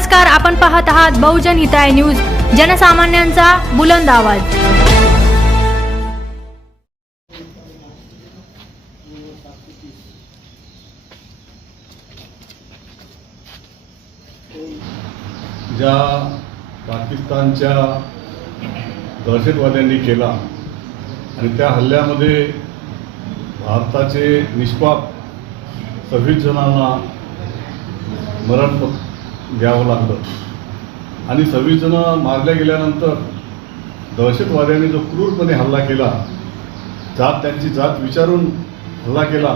नमस्कार आपण पाहत आहात बहुजन हिताय न्यूज जनसामान्यांचा बुलंद आवाज. ज्या पाकिस्तानच्या दहशतवाद्यांनी केला आणि त्या हल्ल्यामध्ये भारताचे निष्पाप सव्वीस जणांना मरण घ्यावं लागलं आणि सव्वीस जणं मारल्या गेल्यानंतर दहशतवाद्यांनी जो क्रूरपणे हल्ला केला जात त्यांची जात विचारून हल्ला केला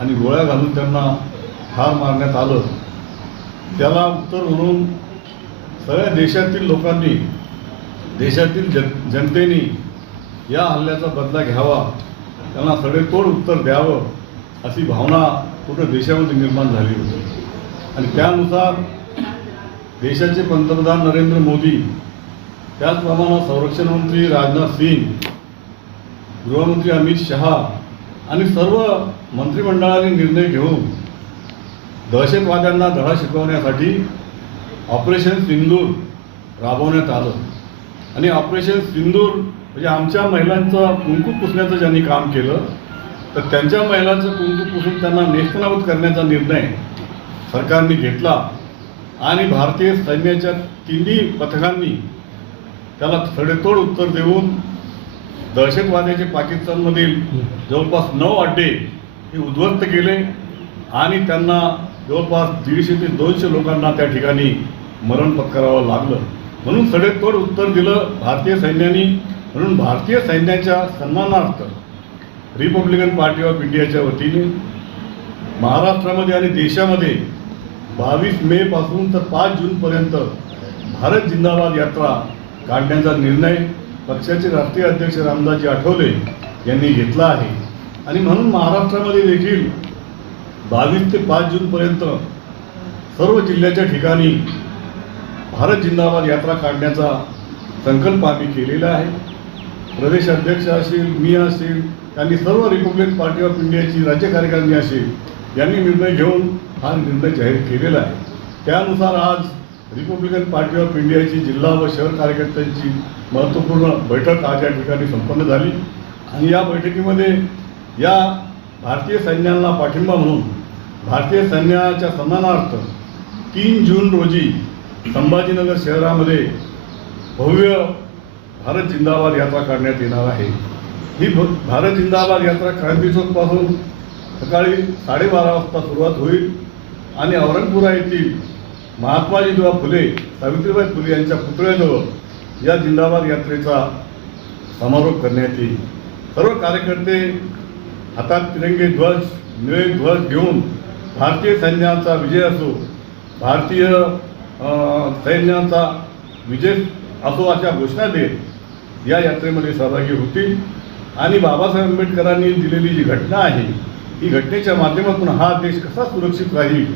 आणि गोळ्या घालून त्यांना ठार मारण्यात आलं त्याला उत्तर म्हणून सगळ्या देशातील लोकांनी देशातील जन जनतेने या हल्ल्याचा बदला घ्यावा त्यांना सडेतोड उत्तर द्यावं अशी भावना पूर्ण देशामध्ये निर्माण झाली होती. आणि त्यानुसार देशाचे पंतप्रधान नरेंद्र मोदी त्याचप्रमाणे संरक्षण मंत्री राजनाथ सिंग गृहमंत्री अमित शहा आणि सर्व मंत्रिमंडळाने निर्णय घेऊन दहशतवाद्यांना धडा शिकवण्यासाठी ऑपरेशन सिंदूर राबवण्यात आलं. आणि ऑपरेशन सिंदूर म्हणजे आमच्या महिलांचं कुंकू पुसण्याचं ज्यांनी काम केलं तर त्यांच्या महिलांचं कुंकू पुसून त्यांना नेस्तनाबूत करण्याचा निर्णय सरकारने घेतला. आणि भारतीय सैन्याच्या तिन्ही पथकांनी त्याला सडेतोड उत्तर देऊन दहशतवाद्याचे पाकिस्तानमधील जवळपास नऊ अड्डे हे उद्ध्वस्त केले आणि त्यांना जवळपास दीडशे ते दोनशे लोकांना त्या ठिकाणी मरण पत्करावं लागलं. म्हणून सडेतोड उत्तर दिलं भारतीय सैन्याने. म्हणून भारतीय सैन्याच्या सन्मानार्थ रिपब्लिकन पार्टी ऑफ इंडियाच्या वतीने महाराष्ट्रामध्ये आणि देशामध्ये बावीस मे पासून तर पाच जूनपर्यंत भारत जिंदाबाद यात्रा काढण्याचा निर्णय पक्षाचे राष्ट्रीय अध्यक्ष रामदासजी आठवले यांनी घेतला आहे. आणि म्हणून महाराष्ट्रामध्ये देखील बावीस ते पाच जूनपर्यंत सर्व जिल्ह्याच्या ठिकाणी भारत जिंदाबाद यात्रा काढण्याचा संकल्प आम्ही केलेला आहे. प्रदेश अध्यक्ष असेल मी असेल त्यांनी सर्व रिपब्लिक पार्टी ऑफ इंडियाची राज्य कार्यकारिणी असेल यांनी निर्णय घेऊन हा निर्णय जाहीर केलेला आहे. त्यानुसार आज रिपब्लिकन पार्टी ऑफ इंडियाची जिल्हा व शहर कार्यकर्त्यांची महत्त्वपूर्ण बैठक आज या ठिकाणी संपन्न झाली. आणि या बैठकीमध्ये या भारतीय सैन्याला पाठिंबा म्हणून भारतीय सैन्याच्या सन्मानार्थ तीन जून रोजी संभाजीनगर शहरामध्ये भव्य भारत जिंदाबाद यात्रा काढण्यात येणार आहे. ही भ भारत जिंदाबाद यात्रा क्रांती चौकपासून सकाळी साडेबारा वाजता सुरुवात होईल आणि औरंगपुरा येथील महात्मा ज्योतिबा फुले सावित्रीबाई फुले यांच्या पुतळ्याजवळ या जिंदाबाद यात्रेचा समारोप करण्यात येईल. सर्व कार्यकर्ते हातात तिरंगे ध्वज निळे ध्वज घेऊन भारतीय सैन्याचा विजय असो भारतीय सैन्याचा विजय असो अशा घोषणा देत या यात्रेमध्ये सहभागी होतील. आणि बाबासाहेब आंबेडकरांनी दिलेली जी घटना आहे ही घटनेच्या माध्यमातून हा देश कसा सुरक्षित राहील?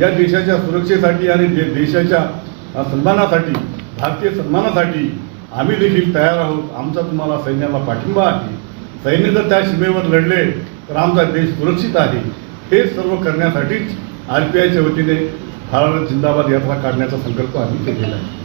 या देशाच्या सुरक्षेसाठी आणि दे देशाच्या सन्मानासाठी भारतीय सन्मानासाठी आम्ही देखील तयार आहोत. आमचा तुम्हाला सैन्याला पाठिंबा आहे. सैन्य जर त्या सीमेवर लढले तर आमचा देश सुरक्षित आहे. हे सर्व करण्यासाठीच आर पी आयच्या वतीने भारत जिंदाबाद यात्रा काढण्याचा संकल्प आम्ही केलेला आहे.